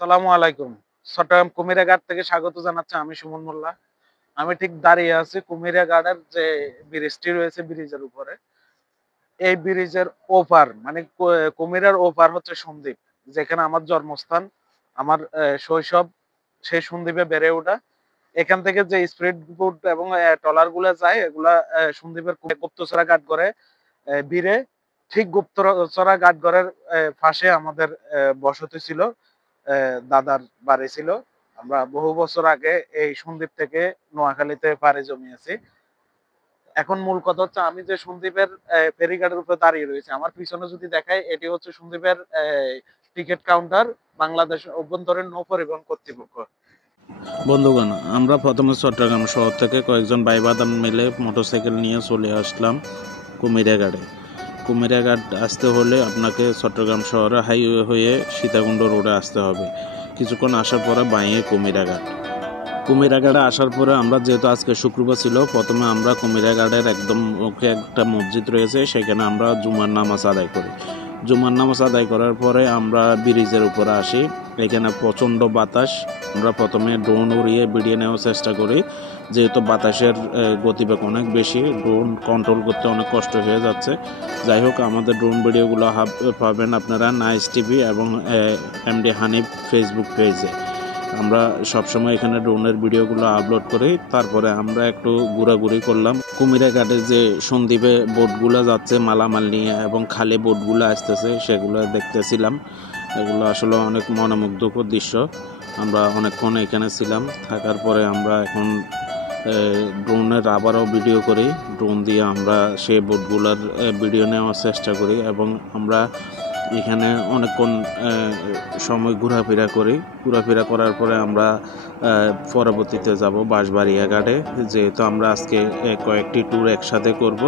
সালামু আলাইকুম। চট্টগ্রাম কুমিরাঘাট থেকে স্বাগত জানাচ্ছি আমি সুমন মোল্লা। আমি ঠিক দাঁড়িয়ে আছি কুমিরাঘাটের যে ব্রিজটি রয়েছে ব্রিজের উপরে। এই ব্রিজের ওপার মানে কুমিরের ওপার হচ্ছে সন্দ্বীপ, যেখানে আমার জন্মস্থান, আমার শৈশব সেই সন্দ্বীপে বেড়ে ওঠা। এখান থেকে যে স্পিড বোট এবং ট্রলার গুলা যায় এগুলা সন্দ্বীপের গুপ্তচরা ঘাট করে ভিড়ে, ঠিক গুপ্তচরা ঘাট ঘরের পাশে আমাদের বসতি ছিল, দাদার বাড়ি ছিল। আমরা বহু বছর আগে এই সন্দ্বীপ থেকে নোয়াখালীতে পাড়ি জমিয়েছি। এখন মূল কথা হচ্ছে আমি যে সন্দ্বীপের ফেরিঘাটের উপরে দাঁড়িয়ে রয়েছে, আমার পিছনে যদি দেখাই এটি হচ্ছে সন্দ্বীপের টিকিট কাউন্টার, বাংলাদেশ অভ্যন্তরীণ নৌ পরিবহন কর্তৃপক্ষ। বন্ধুগণ, আমরা প্রথমে চট্টগ্রাম শহর থেকে কয়েকজন ভাই বাদাম মিলে মোটরসাইকেল নিয়ে চলে আসলাম কুমিরাঘাটে। কুমিরাঘাট আসতে হলে আপনাকে চট্টগ্রাম শহরে হাইওয়ে হয়ে সীতাকুণ্ড রোডে আসতে হবে। কিছুক্ষণ আসার পরে বাইরে কুমিরাঘাটে আসার পরে আমরা যেহেতু আজকে শুক্রবার ছিল, প্রথমে আমরা কুমিরাঘাটের একদম মুখে একটা মসজিদ রয়েছে, সেখানে আমরা জুমার নামাজ আদায় করি। জুমার নামাজ আদায় করার পরে আমরা ব্রিজের উপরে আসি। এখানে প্রচণ্ড বাতাস। আমরা প্রথমে ড্রোন উড়িয়ে ভিডিও নেওয়ার চেষ্টা করি, যেহেতু বাতাসের গতিবেগ অনেক বেশি, ড্রোন কন্ট্রোল করতে অনেক কষ্ট হয়ে যাচ্ছে। যাই হোক, আমাদের ড্রোন ভিডিওগুলো পাবেন আপনারা নাইস টিভি এবং এমডি হানিফ ফেসবুক পেজে। আমরা সবসময় এখানে ড্রোনের ভিডিওগুলো আপলোড করি। তারপরে আমরা একটু ঘোরাঘুরি করলাম। কুমিরাঘাটে যে সন্দ্বীপে বোটগুলো যাচ্ছে মালামাল নিয়ে এবং খালি বোটগুলো আসতেছে সেগুলো দেখতেছিলাম। এগুলো আসলে অনেক মনোমুগ্ধকর দৃশ্য। আমরা অনেকক্ষণ এখানে ছিলাম, থাকার পরে আমরা এখন ড্রোনের আবারও ভিডিও করি। ড্রোন দিয়ে আমরা সেই বোটগুলোর ভিডিও নেওয়ার চেষ্টা করি এবং আমরা এখানে অনেকক্ষণ সময় ঘোরাফেরা করার পরে আমরা পরবর্তীতে যাব বাঁশবাড়িয়া ঘাটে, যেহেতু আমরা আজকে কয়েকটি ট্যুর একসাথে করব।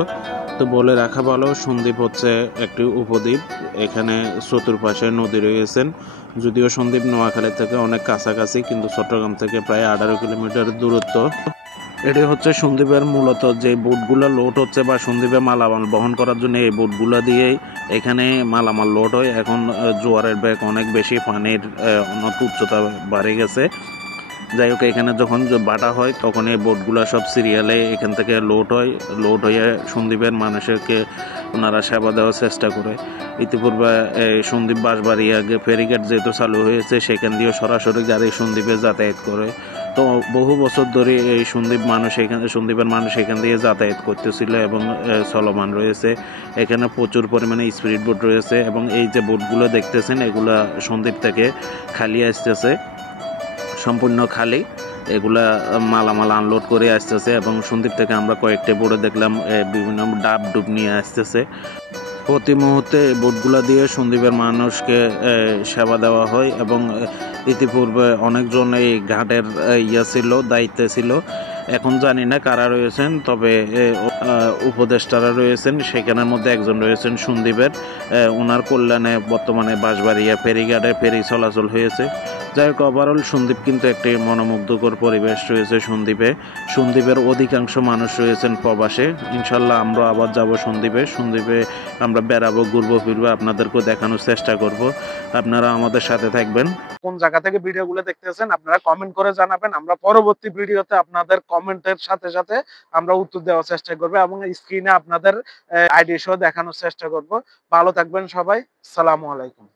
তো বলে রাখা ভালো, সন্দ্বীপ হচ্ছে একটি উপদ্বীপ। এখানে চতুর্পাশে নদী রয়েছেন। যদিও সন্দ্বীপ নোয়াখালী থেকে অনেক কাছাকাছি, কিন্তু চট্টগ্রাম থেকে প্রায় 18 কিলোমিটার দূরত্ব। এটি হচ্ছে সন্দ্বীপের মূলত যে বোটগুলো লোড হচ্ছে বা সন্দ্বীপে মালামাল বহন করার জন্য এই বোটগুলো দিয়েই এখানে মালামাল লোড হয়। এখন জোয়ারের বেগ অনেক বেশি, পানির অনেক উচ্চতা বাড়ে গেছে। যাই হোক, এখানে যখন বাটা হয় তখন এই বোটগুলো সব সিরিয়ালে এখান থেকে লোড হয়ে সন্দ্বীপের মানুষকে ওনারা সেবা দেওয়ার চেষ্টা করে। ইতিপূর্বে সন্দ্বীপ বাঁশবাড়িয়া ফেরিঘাট যেহেতু চালু হয়েছে, সেখান দিয়ে সরাসরি গাড়ি সন্দ্বীপে যাতায়াত করে। তো বহু বছর ধরে এই সন্দ্বীপের মানুষ এখান দিয়ে যাতায়াত করতেছিল এবং চলমান রয়েছে। এখানে প্রচুর পরিমাণে স্পিড বোট রয়েছে এবং এই যে বোটগুলো দেখতেছেন এগুলা সন্দ্বীপ থেকে খালি আসতেছে, সম্পূর্ণ খালি। এগুলা মালামাল আনলোড করে আসতেছে এবং সন্দ্বীপ থেকে আমরা কয়েকটা বোটে দেখলাম বিভিন্ন ডাব ডুব নিয়ে আসতেছে। প্রতি মুহূর্তে এই বোটগুলা দিয়ে সন্দ্বীপের মানুষকে সেবা দেওয়া হয় এবং ইতিপূর্বে অনেকজন এই ঘাটের দায়িত্বে ছিল। এখন জানি না কারা রয়েছেন, তবে উপদেষ্টারা রয়েছেন। সেখানের মধ্যে একজন রয়েছেন সন্দ্বীপের, ওনার কল্যাণে বর্তমানে বাঁশবাড়িয়া ফেরিঘাটে ফেরি চলাচল হয়েছে। যাই হোক, ওভারঅল সন্দ্বীপ কিন্তু একটি মনোমুগ্ধকর পরিবেশ রয়েছে সন্দ্বীপের অধিকাংশ মানুষ রয়েছেন প্রবাসে। ইনশাল্লাহ আমরা আবার যাব সন্দ্বীপে আমরা বেড়াবো, ঘুরবো ফিরবো, আপনাদেরকেও দেখানোর চেষ্টা করব। আপনারা আমাদের সাথে থাকবেন। কোন জায়গা থেকে ভিডিওগুলো দেখতেছেন আপনারা কমেন্ট করে জানাবেন। আমরা পরবর্তী ভিডিওতে আপনাদের কমেন্টের সাথে সাথে আমরা উত্তর দেওয়ার চেষ্টা করব এবং স্ক্রিনে আপনাদের আইডি সহ দেখানোর চেষ্টা করব। ভালো থাকবেন সবাই। আসসালামু আলাইকুম।